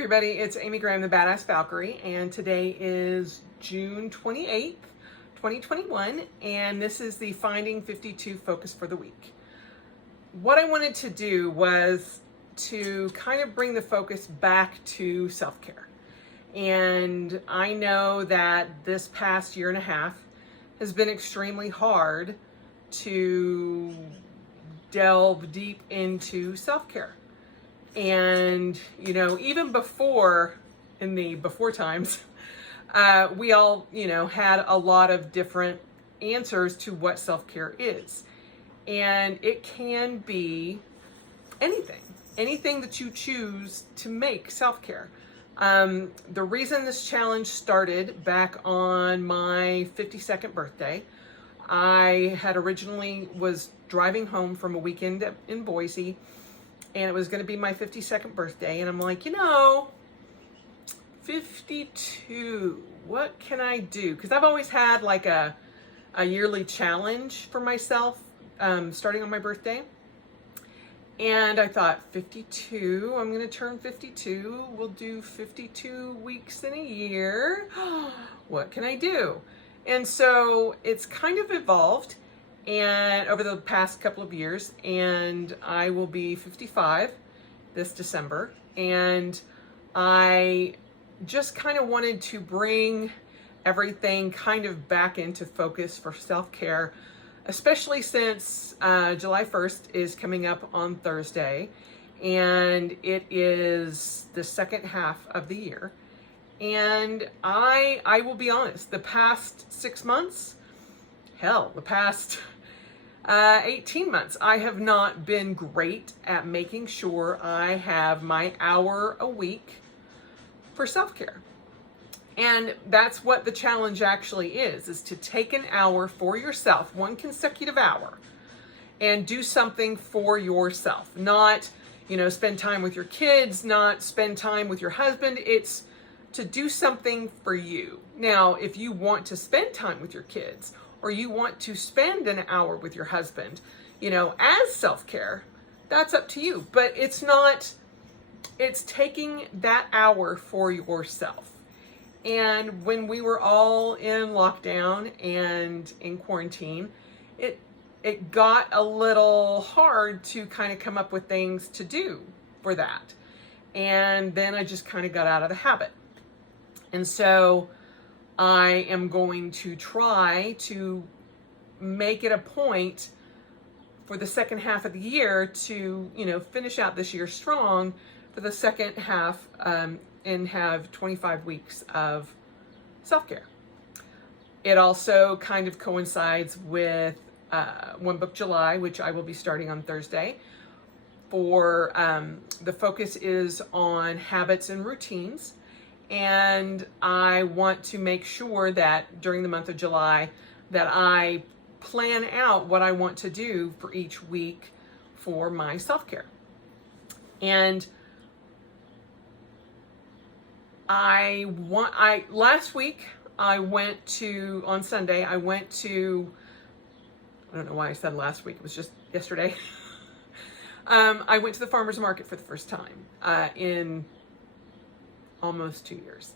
everybody, it's Amy Graham, the Badass Valkyrie, and today is June 28th, 2021, and this is the Finding 52 focus for the week. What I wanted to do was to kind of bring the focus back to self-care. And I know that this past year and a half has been extremely hard to delve deep into self-care. And, you know, even before, in the before times, we all, had a lot of different answers to what self-care is. And it can be anything that you choose to make self-care. The reason this challenge started back on my 52nd birthday, I had originally was driving home from a weekend in Boise, and it was going to be my 52nd birthday. And I'm like, 52, what can I do? Because I've always had like a yearly challenge for myself starting on my birthday. And I thought, 52, I'm going to turn 52. We'll do 52 weeks in a year. What can I do? And so it's kind of evolved and over the past couple of years, and I will be 55 this December. And I just kind of wanted to bring everything kind of back into focus for self-care, especially since July 1st is coming up on Thursday, and it is the second half of the year. And I will be honest, the past 6 months, the past 18 months, I have not been great at making sure I have my hour a week for self-care. And that's what the challenge actually is to take an hour for yourself, one consecutive hour, and do something for yourself. Not, spend time with your kids, not spend time with your husband. It's to do something for you. Now, if you want to spend time with your kids, or you want to spend an hour with your husband, as self-care, that's up to you. But it's taking that hour for yourself. And when we were all in lockdown and in quarantine, it got a little hard to kind of come up with things to do for that. And then I just kind of got out of the habit. And so I am going to try to make it a point for the second half of the year to, finish out this year strong for the second half and have 25 weeks of self-care. It also kind of coincides with One Book July, which I will be starting on Thursday. For the focus is on habits and routines. And I want to make sure that during the month of July that I plan out what I want to do for each week for my self-care. And last week on Sunday, I went to, I don't know why I said last week, it was just yesterday. I went to the farmer's market for the first time in almost 2 years.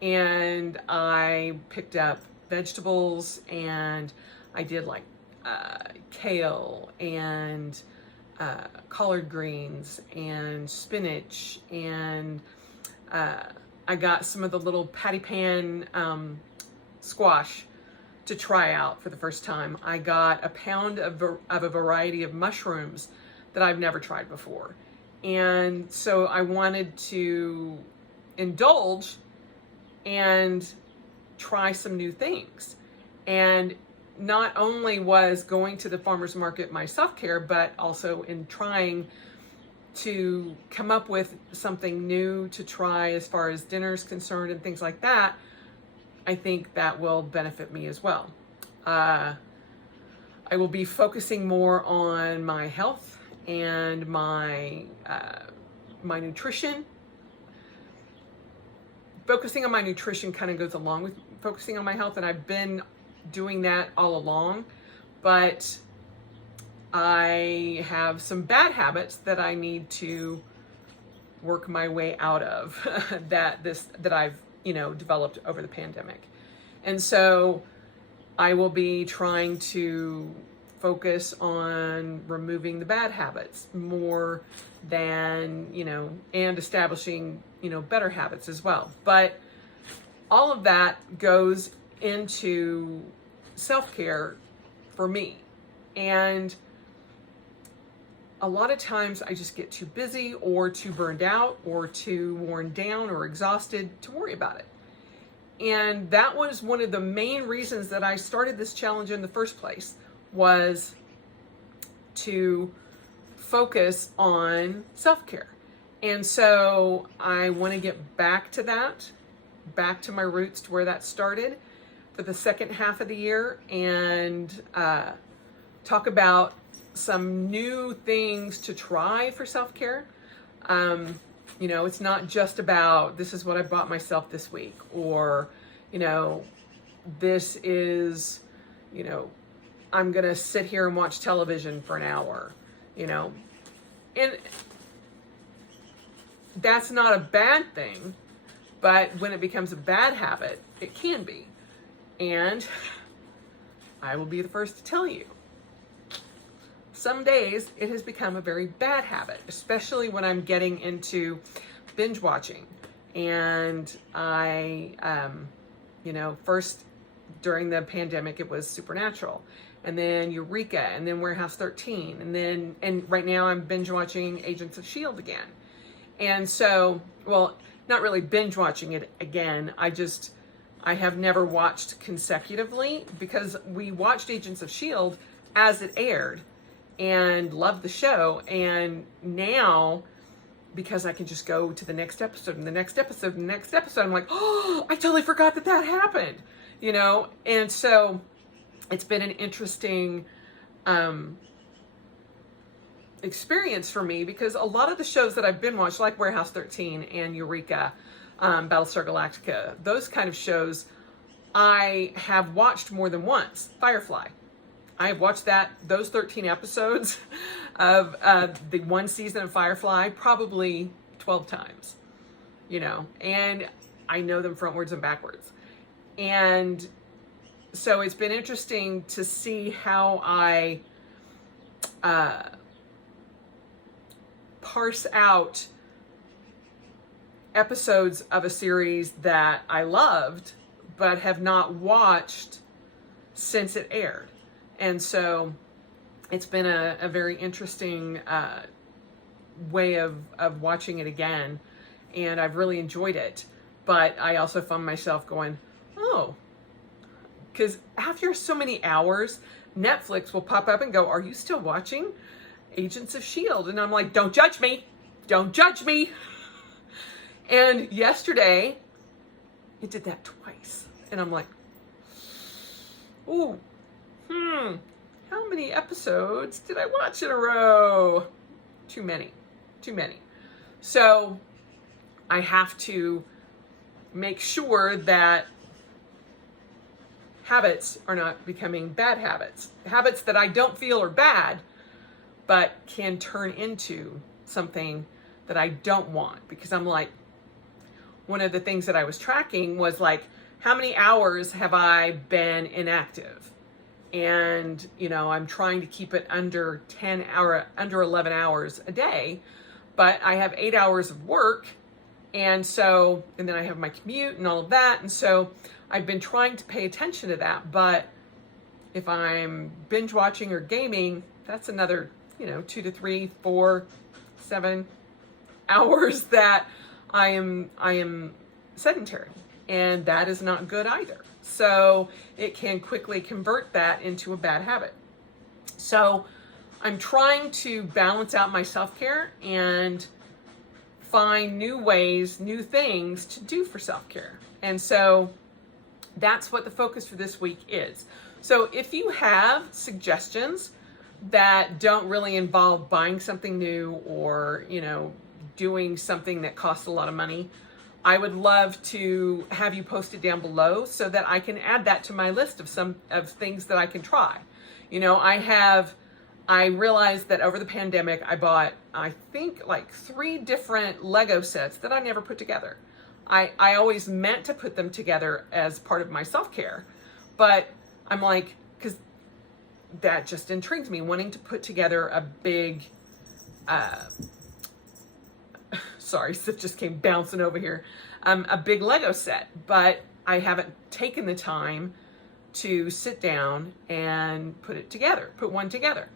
And I picked up vegetables, and I did like kale and collard greens and spinach, and I got some of the little patty pan squash to try out for the first time. I got a pound of a variety of mushrooms that I've never tried before. And so I wanted to indulge and try some new things. And not only was going to the farmer's market my self-care, but also in trying to come up with something new to try as far as dinner's concerned and things like that. I think that will benefit me as well. I will be focusing more on my health and my nutrition. Focusing on my nutrition kind of goes along with focusing on my health, and I've been doing that all along, but I have some bad habits that I need to work my way out of that I've, developed over the pandemic. And so I will be trying to focus on removing the bad habits more than, and establishing, better habits as well. But all of that goes into self-care for me. And a lot of times I just get too busy or too burned out or too worn down or exhausted to worry about it. And that was one of the main reasons that I started this challenge in the first place, was to focus on self-care. And so I want to get back to that, back to my roots, to where that started for the second half of the year, and talk about some new things to try for self-care. It's not just about, this is what I bought myself this week, or, this is, I'm going to sit here and watch television for an hour, and that's not a bad thing, but when it becomes a bad habit, it can be. And I will be the first to tell you, some days it has become a very bad habit, especially when I'm getting into binge watching. And I, first during the pandemic, it was Supernatural, and then Eureka, and then Warehouse 13, and right now I'm binge watching Agents of S.H.I.E.L.D. again. And so, well, not really binge watching it again. I have never watched consecutively, because we watched Agents of S.H.I.E.L.D. as it aired and loved the show. And now, because I can just go to the next episode and the next episode and the next episode, I'm like, oh, I totally forgot that happened, And so it's been an interesting experience for me, because a lot of the shows that I've been watched, like Warehouse 13 and Eureka, Battlestar Galactica, those kind of shows, I have watched more than once. Firefly, I have watched those 13 episodes of the one season of Firefly probably 12 times, and I know them frontwards and backwards. And so it's been interesting to see how I parse out episodes of a series that I loved but have not watched since it aired. And so it's been a very interesting way of watching it again, and I've really enjoyed it. But I also found myself going, oh, because after so many hours, Netflix will pop up and go, are you still watching Agents of S.H.I.E.L.D.? And I'm like, don't judge me. Don't judge me. And yesterday, it did that twice. And I'm like, ooh, how many episodes did I watch in a row? Too many. So I have to make sure that habits are not becoming bad habits. Habits that I don't feel are bad, but can turn into something that I don't want. Because I'm like, one of the things that I was tracking was like, how many hours have I been inactive? And, I'm trying to keep it under 11 hours a day, but I have 8 hours of work. And then I have my commute and all of that. And so I've been trying to pay attention to that. But if I'm binge watching or gaming, that's another, 2 to 3, 4, 7 hours that I am sedentary. And that is not good either. So it can quickly convert that into a bad habit. So I'm trying to balance out my self-care and find new ways, new things to do for self-care. And so that's what the focus for this week is. So if you have suggestions that don't really involve buying something new or, doing something that costs a lot of money, I would love to have you post it down below so that I can add that to my list of things that I can try. I have I realized that over the pandemic, I bought, I think, like 3 different Lego sets that I never put together. I always meant to put them together as part of my self-care, but I'm like, because that just intrigues me, wanting to put together a big, sorry, Sif just came bouncing over here, a big Lego set, but I haven't taken the time to sit down and put one together.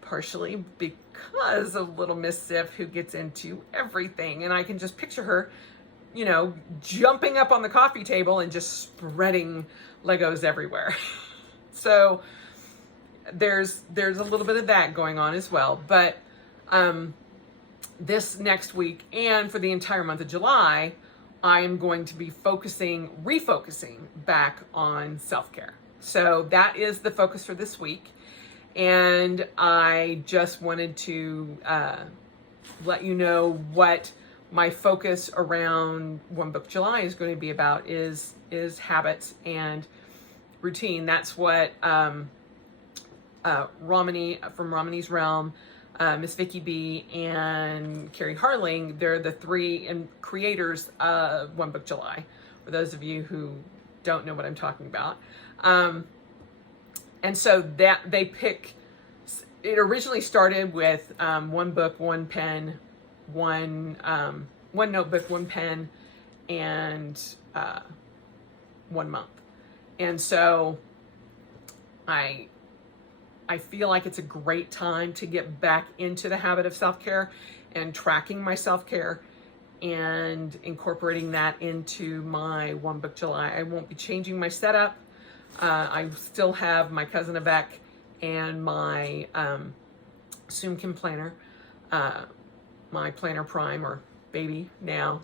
Partially because of little Miss Sif, who gets into everything, and I can just picture her, you know, jumping up on the coffee table and just spreading Legos everywhere. So there's a little bit of that going on as well. But this next week and for the entire month of July, I am going to be refocusing back on self-care. So that is the focus for this week. And I just wanted to let you know what my focus around One Book July is going to be about is habits and routine. That's what Romani from Romani's Realm, Miss Vicky B, and Carrie Harling, they're the 3 creators of One Book July, for those of you who don't know what I'm talking about. And so that they pick, it originally started with 1 book, 1 pen, 1 notebook, 1 pen, and 1 month. And so I feel like it's a great time to get back into the habit of self-care and tracking my self-care and incorporating that into my One Book July. I won't be changing my setup. I still have my Cousin Avec and my Zoomkin planner, my Planner Prime, or Baby now,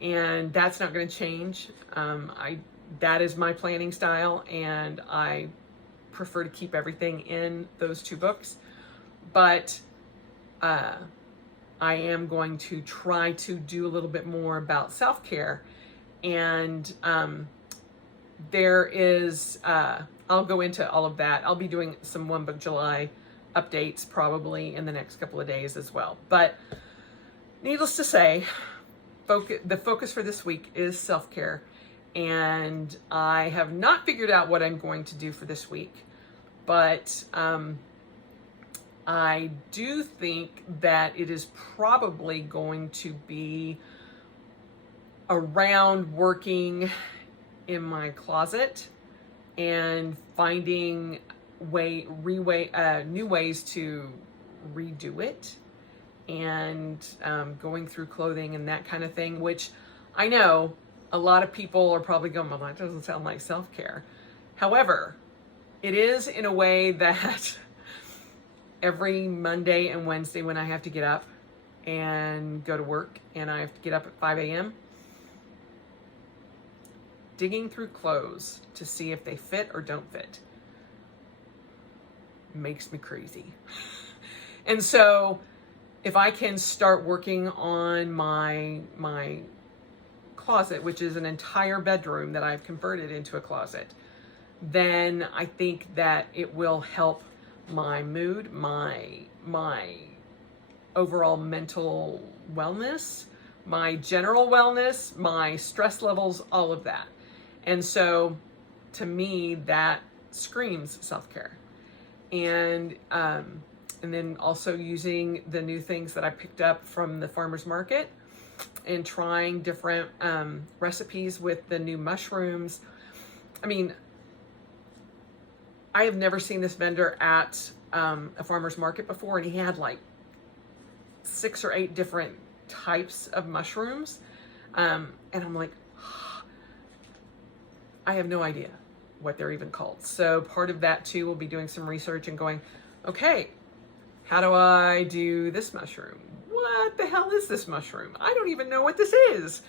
and that's not going to change. That is my planning style, and I prefer to keep everything in those 2 books. But I am going to try to do a little bit more about self-care, and there is, I'll go into all of that. I'll be doing some One Book July updates probably in the next couple of days as well. But needless to say, the focus for this week is self-care, and I have not figured out what I'm going to do for this week, but I do think that it is probably going to be around working in my closet and finding new ways to redo it, and going through clothing and that kind of thing, which I know a lot of people are probably going, well, that doesn't sound like self-care. However, it is in a way that every Monday and Wednesday when I have to get up and go to work, and I have to get up at 5 a.m., digging through clothes to see if they fit or don't fit makes me crazy. And so if I can start working on my closet, which is an entire bedroom that I've converted into a closet, then I think that it will help my mood, my overall mental wellness, my general wellness, my stress levels, all of that. And so to me, that screams self-care. And then also using the new things that I picked up from the farmer's market and trying different recipes with the new mushrooms. I mean, I have never seen this vendor at a farmer's market before, and he had like 6 or 8 different types of mushrooms. And I'm like, I have no idea what they're even called. So part of that too will be doing some research and going, okay, how do I do this mushroom? What the hell is this mushroom? I don't even know what this is.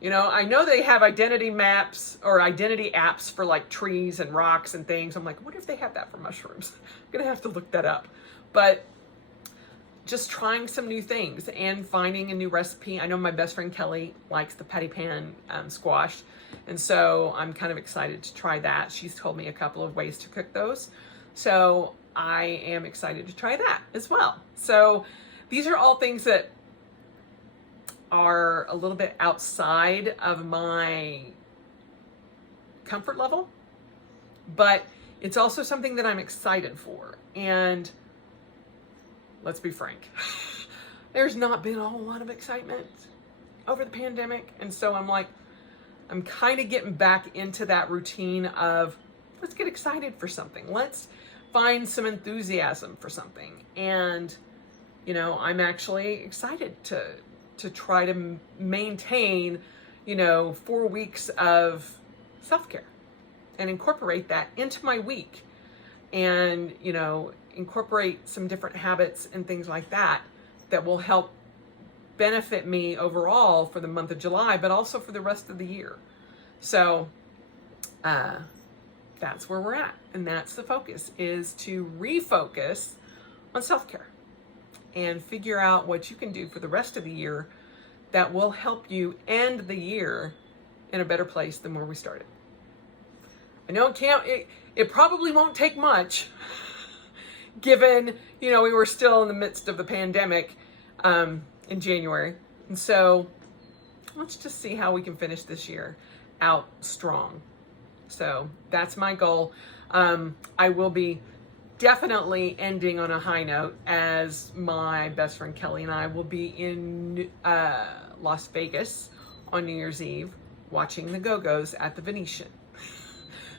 You know, I know they have identity maps or identity apps for like trees and rocks and things. I'm like, what if they have that for mushrooms? I'm gonna have to look that up. But just trying some new things and finding a new recipe. I know my best friend Kelly likes the patty pan squash, and so I'm kind of excited to try that. She's told me a couple of ways to cook those. So I am excited to try that as well. So these are all things that are a little bit outside of my comfort level, but it's also something that I'm excited for. And let's be frank, there's not been a whole lot of excitement over the pandemic. And so I'm kind of getting back into that routine of let's get excited for something. Let's find some enthusiasm for something. And, I'm actually excited to try to maintain, 4 weeks of self-care and incorporate that into my week and, incorporate some different habits and things like that will help benefit me overall for the month of July, but also for the rest of the year. So, that's where we're at. And that's the focus, is to refocus on self-care and figure out what you can do for the rest of the year that will help you end the year in a better place than where we started. I know it probably won't take much given, we were still in the midst of the pandemic in January. And so let's just see how we can finish this year out strong. So that's my goal. I will be definitely ending on a high note, as my best friend Kelly and I will be in Las Vegas on New Year's Eve watching the Go-Go's at the Venetian.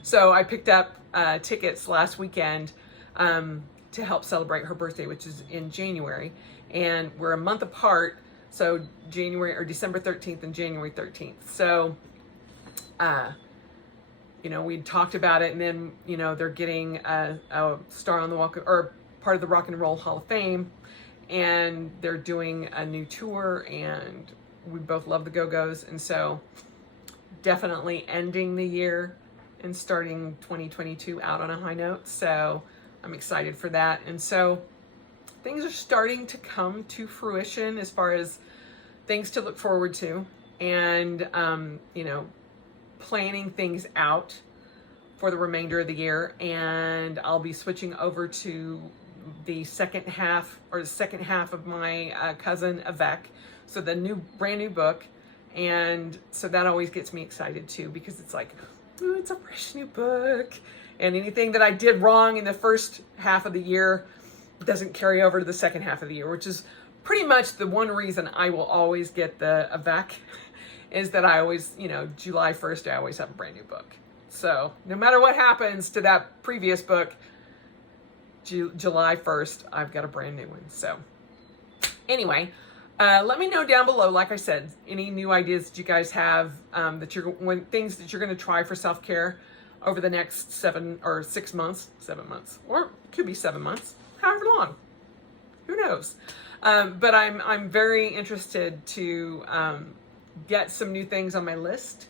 So I picked up tickets last weekend to help celebrate her birthday, which is in January. And we're a month apart, so December 13th and January 13th. So, we'd talked about it, and then, they're getting a star on the walk, or part of the Rock and Roll Hall of Fame, and they're doing a new tour, and we both love the Go-Go's. And so definitely ending the year and starting 2022 out on a high note. So I'm excited for that. And so things are starting to come to fruition as far as things to look forward to, and, planning things out for the remainder of the year. And I'll be switching over to the second half of my cousin Avec. So the brand new book. And so that always gets me excited too, because it's like, ooh, it's a fresh new book. And anything that I did wrong in the first half of the year doesn't carry over to the second half of the year, which is pretty much the one reason I will always get the Avec, is that I always, July 1st, I always have a brand new book. So no matter what happens to that previous book, July 1st, I've got a brand new one. So anyway, let me know down below, like I said, any new ideas that you guys have, things that you're going to try for self-care over the next 7 months, or it could be 7 months, however long, who knows? But I'm very interested to get some new things on my list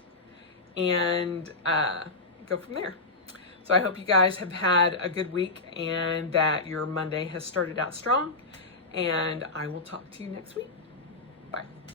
and go from there. So I hope you guys have had a good week and that your Monday has started out strong, and I will talk to you next week.